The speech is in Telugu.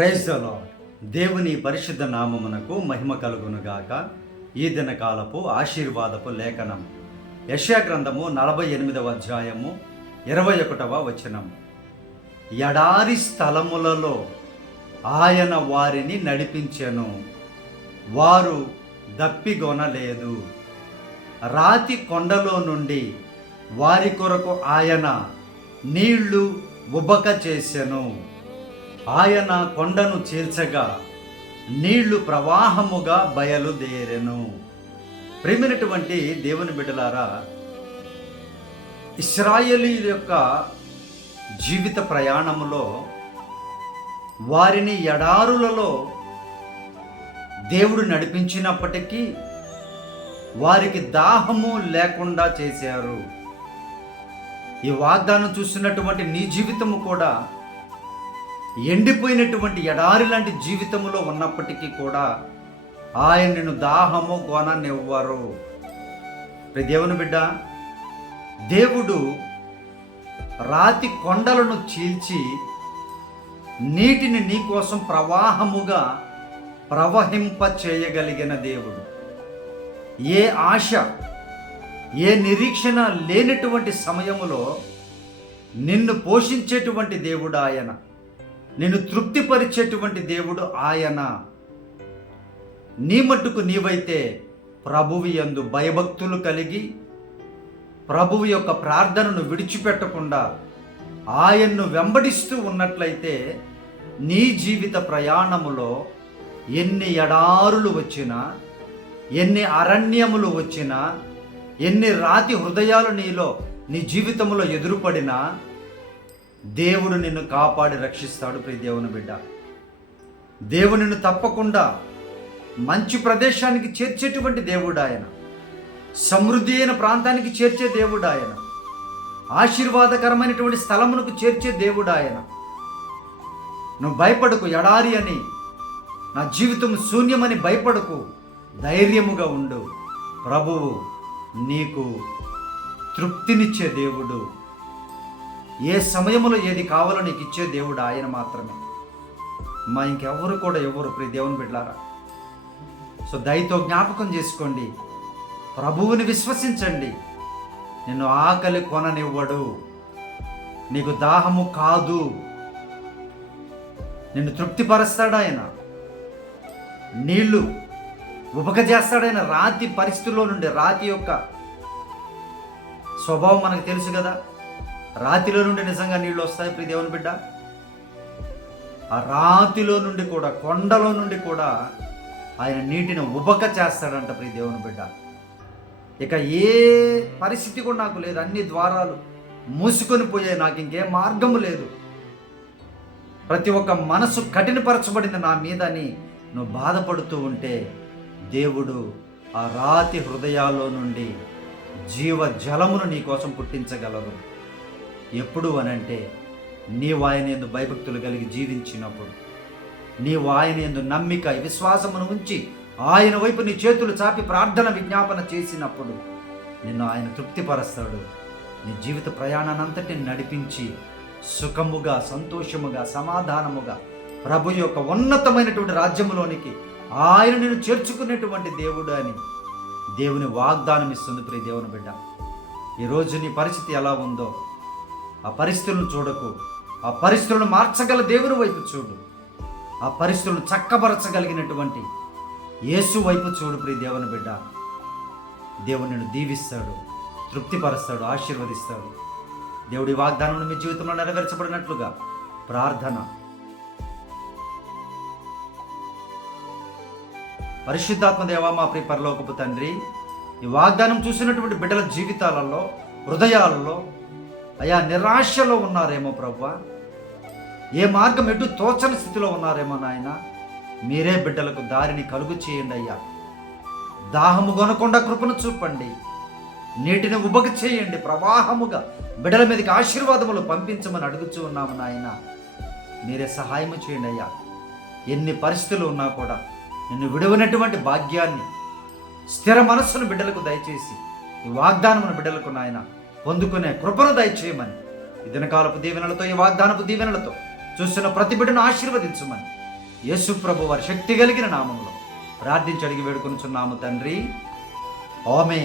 ప్రైజ్ దేవుని పరిశుద్ధ నామమునకు మహిమ కలుగునుగాక. ఈ దినకాలపు ఆశీర్వాదపు లేఖనం. యశ్యా గ్రంథము నలభై ఎనిమిదవ అధ్యాయము ఇరవై ఒకటవ వచనం. ఎడారి స్థలములలో ఆయన వారిని నడిపించెను. వారు దప్పిగొనలేదు రాతి కొండలో నుండి వారి కొరకు ఆయన నీళ్ళు ఉబక చేసెను. ఆయన కొండను చీల్చగా నీళ్ళు ప్రవాహముగా బయలుదేరెను. ప్రేమినటువంటి దేవుని బిడ్డలారా ఇస్రాయేలీ యొక్క జీవిత ప్రయాణములో వారిని ఎడారులలో దేవుడు నడిపించినప్పటికీ వారికి దాహము లేకుండా చేశారు. ఈ వాగ్దానం చూసినటువంటి నీ జీవితము కూడా ఎండిపోయినటువంటి ఎడారి లాంటి జీవితంలో ఉన్నప్పటికీ కూడా ఆయన నిన్ను దాహము గోనాన్ని ఇవ్వరు. దేవుని బిడ్డ దేవుడు రాతి కొండలను చీల్చి నీటిని నీకోసం ప్రవాహముగా ప్రవహింప చేయగలిగిన దేవుడు. ఏ ఆశ ఏ నిరీక్షణ లేనటువంటి సమయములో నిన్ను పోషించేటువంటి దేవుడు ఆయన. నిన్ను తృప్తిపరిచేటువంటి దేవుడు ఆయన. నీ మట్టుకు నీవైతే ప్రభువు యందు భయభక్తులు కలిగి ప్రభువు యొక్క ప్రార్థనను విడిచిపెట్టకుండా ఆయన్ను వెంబడిస్తూ ఉన్నట్లయితే నీ జీవిత ప్రయాణములో ఎన్ని ఎడారులు వచ్చినా ఎన్ని అరణ్యములు వచ్చినా ఎన్ని రాతి హృదయాలు నీలో నీ జీవితంలో ఎదురుపడినా దేవుడు నిన్ను కాపాడి రక్షిస్తాడు ప్రియ దేవుని బిడ్డ. దేవుడు నిన్ను తప్పకుండా మంచి ప్రదేశానికి చేర్చేటువంటి దేవుడు ఆయన. సమృద్ధి అయిన ప్రాంతానికి చేర్చే దేవుడు ఆయన. ఆశీర్వాదకరమైనటువంటి స్థలమునకు చేర్చే దేవుడు ఆయన. నువ్వు భయపడకు ఎడారి అని. నా జీవితం శూన్యమని భయపడకు ధైర్యముగా ఉండు. ప్రభువు నీకు తృప్తినిచ్చే దేవుడు. ఏ సమయంలో ఏది కావాలో నీకు ఇచ్చే దేవుడు ఆయన మాత్రమే. మా ఇంకెవరు కూడా ఎవరు ప్రి దేవుని బిడ్డారా సో దయతో జ్ఞాపకం చేసుకోండి. ప్రభువుని విశ్వసించండి. నిన్ను ఆకలి కొననివ్వడు. నీకు దాహము కాదు. నిన్ను తృప్తిపరుస్తాడు ఆయన. నీళ్ళు ఉపకజేస్తాడైన రాతి పరిస్థితుల్లో నుండి రాతి యొక్క స్వభావం మనకు తెలుసు కదా? రాతిలో నుండి నిజంగా నీళ్ళు వస్తాయి ప్రియ దేవుని బిడ్డ. ఆ రాతిలో నుండి కూడా కొండలో నుండి కూడా ఆయన నీటిని ఉబక చేస్తాడంట ప్రియ దేవుని బిడ్డ. ఇక ఏ పరిస్థితి కూడా నాకు లేదు. అన్ని ద్వారాలు మూసుకొని పోయాయి. నాకు ఇంకే మార్గము లేదు. ప్రతి ఒక్క మనసు కఠినపరచబడింది నా మీదని నువ్వు బాధపడుతూ ఉంటే దేవుడు ఆ రాతి హృదయాల్లో నుండి జీవ జలమును నీ కోసం పుట్టించగలరు ఎప్పుడు అనంటే నీవు ఆయన ఎందు భయభక్తులు కలిగి జీవించినప్పుడు నీవు ఆయన ఎందు నమ్మిక విశ్వాసమును ఉంచి ఆయన వైపు నీ చేతులు చాపి ప్రార్థన విజ్ఞాపన చేసినప్పుడు నిన్ను ఆయన తృప్తిపరుస్తాడు. నీ జీవిత ప్రయాణానంతటిని నడిపించి సుఖముగా సంతోషముగా సమాధానముగా ప్రభు యొక్క ఉన్నతమైనటువంటి రాజ్యములోనికి ఆయన నేను చేర్చుకునేటువంటి దేవుడు అని దేవుని వాగ్దానం ఇస్తుంది ప్రియ దేవుని బిడ్డ ఈరోజు నీ పరిస్థితి ఎలా ఉందో ఆ పరిస్థితులను చూడకు. ఆ పరిస్థితులను మార్చగల దేవుని వైపు చూడు. ఆ పరిస్థితులను చక్కబరచగలిగినటువంటి యేసు వైపు చూడు ప్రియ దేవుని బిడ్డ. దేవుడు నిన్ను దీవిస్తాడు తృప్తిపరుస్తాడు ఆశీర్వదిస్తాడు. దేవుడి వాగ్దానం మీ జీవితంలో నెరవేర్చబడినట్లుగా ప్రార్థన. పరిశుద్ధాత్మ దేవ మా ప్రియ పరలోకపు తండ్రి ఈ వాగ్దానం చూసినటువంటి బిడ్డల జీవితాలలో హృదయాలలో అయా నిరాశలో ఉన్నారేమో ప్రభు ఏ మార్గం ఎటు తోచని స్థితిలో ఉన్నారేమో నాయన? మీరే బిడ్డలకు దారిని కలుగు చేయండి అయ్యా. దాహము కొనకుండా కృపను చూపండి. నీటిని ఉబక చేయండి ప్రవాహముగా. బిడ్డల మీదకి ఆశీర్వాదములు పంపించమని అడుగుచూ ఉన్నాము నాయన. మీరే సహాయము చేయండి అయ్యా. ఎన్ని పరిస్థితులు ఉన్నా కూడా నిన్ను విడవనటువంటి భాగ్యాన్ని స్థిర మనస్సును బిడ్డలకు దయచేసి ఈ వాగ్దానమును బిడ్డలకు నాయన పొందుకునే కృపను దయచేయమని. ఈ దినకాలపు దీవెనలతో ఈ వాగ్దానపు దీవెనలతో చూస్తున్న ప్రతి బిడ్డను ఆశీర్వదించమని. యేసు ప్రభు వారి శక్తి కలిగిన నామంలో ప్రార్థించి అడిగి వేడుకొనుచున్నాము తండ్రి. ఆమె